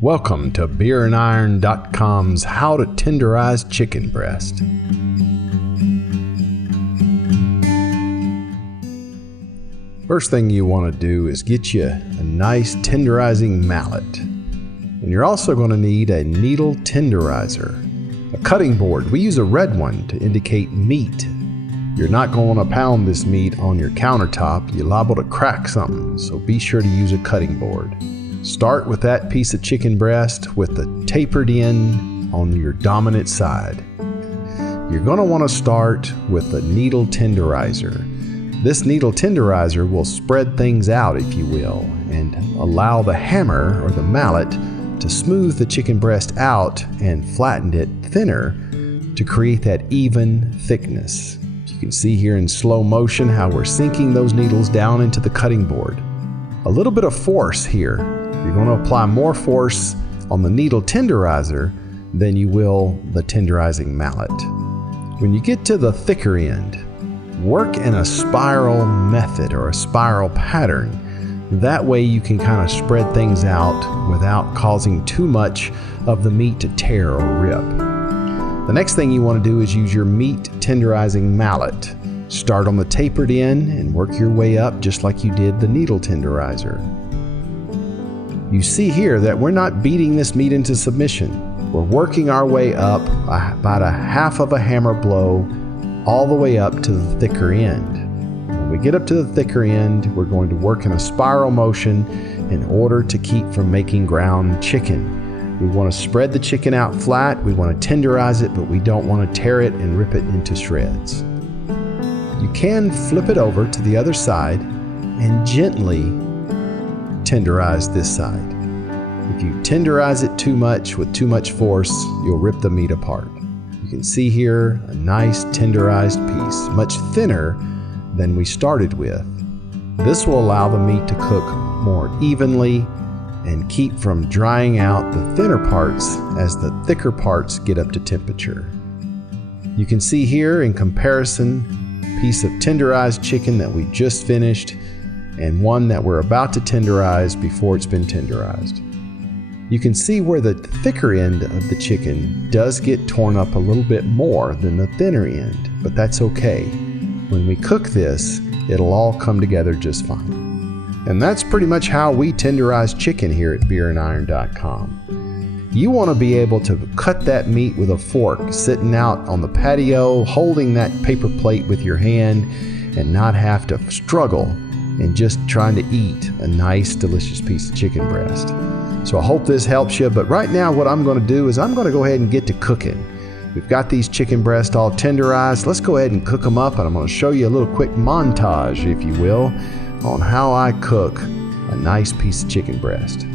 Welcome to beerandiron.com's How to Tenderize Chicken Breast. First thing you want to do is get you a nice tenderizing mallet. And you're also going to need a needle tenderizer. A cutting board. We use a red one to indicate meat. You're not going to pound this meat on your countertop. You're liable to crack something, so be sure to use a cutting board. Start with that piece of chicken breast with the tapered end on your dominant side. You're going to want to start with the needle tenderizer. This needle tenderizer will spread things out, if you will, and allow the hammer or the mallet to smooth the chicken breast out and flatten it thinner to create that even thickness. You can see here in slow motion how we're sinking those needles down into the cutting board. A little bit of force here. You're going to apply more force on the needle tenderizer than you will the tenderizing mallet. When you get to the thicker end, work in a spiral method or a spiral pattern. That way you can kind of spread things out without causing too much of the meat to tear or rip. The next thing you want to do is use your meat tenderizing mallet. Start on the tapered end and work your way up just like you did the needle tenderizer. You see here that we're not beating this meat into submission. We're working our way up about a half of a hammer blow all the way up to the thicker end. When we get up to the thicker end, we're going to work in a spiral motion in order to keep from making ground chicken. We want to spread the chicken out flat, we want to tenderize it, but we don't want to tear it and rip it into shreds. You can flip it over to the other side and gently tenderize this side. If you tenderize it too much with too much force, you'll rip the meat apart. You can see here a nice tenderized piece, much thinner than we started with. This will allow the meat to cook more evenly and keep from drying out the thinner parts as the thicker parts get up to temperature. You can see here in comparison a piece of tenderized chicken that we just finished and one that we're about to tenderize before it's been tenderized. You can see where the thicker end of the chicken does get torn up a little bit more than the thinner end, but that's okay. When we cook this, it'll all come together just fine. And that's pretty much how we tenderize chicken here at beerandiron.com. You want to be able to cut that meat with a fork, sitting out on the patio, holding that paper plate with your hand, and not have to struggle and just trying to eat a nice, delicious piece of chicken breast. So I hope this helps you, but right now what I'm going to do is I'm going to go ahead and get to cooking. We've got these chicken breasts all tenderized. Let's go ahead and cook them up, and I'm going to show you a little quick montage, if you will, on how I cook a nice piece of chicken breast.